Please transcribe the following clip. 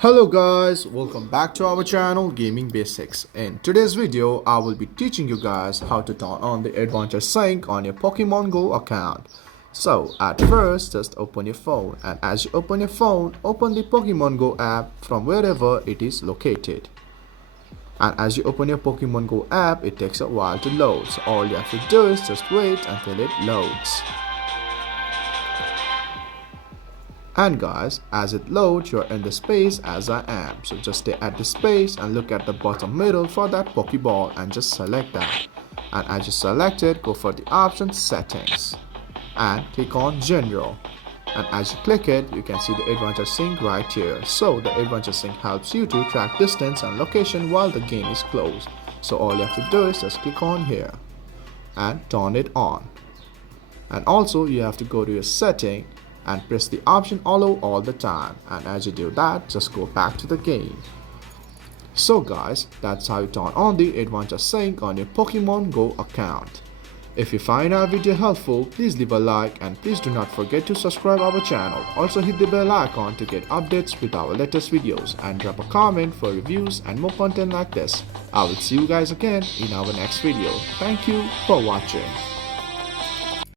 Hello guys, welcome back to our channel Gaming Basics. In today's video, I will be teaching you guys how to turn on the adventure sync on your Pokemon Go account. So at first, just open your phone, and as you open your phone, open the Pokemon Go app from wherever it is located. And as you open your Pokemon Go app, it takes a while to load, so all you have to do is just wait until it loads. And guys, as it loads, you're in the space as I am. So just stay at the space and look at the bottom middle for that Pokeball and just select that. And as you select it, go for the option settings and click on general. And as you click it, you can see the adventure sync right here. So the adventure sync helps you to track distance and location while the game is closed. So all you have to do is just click on here and turn it on. And also you have to go to your setting and press the option allow all the time, and as you do that, just go back to the game. So guys, that's how you turn on the adventure sync on your Pokemon Go account. If you find our video helpful, please leave a like and please do not forget to subscribe our channel. Also hit the bell icon to get updates with our latest videos and drop a comment for reviews and more content like this. I will see you guys again in our next video. Thank you for watching.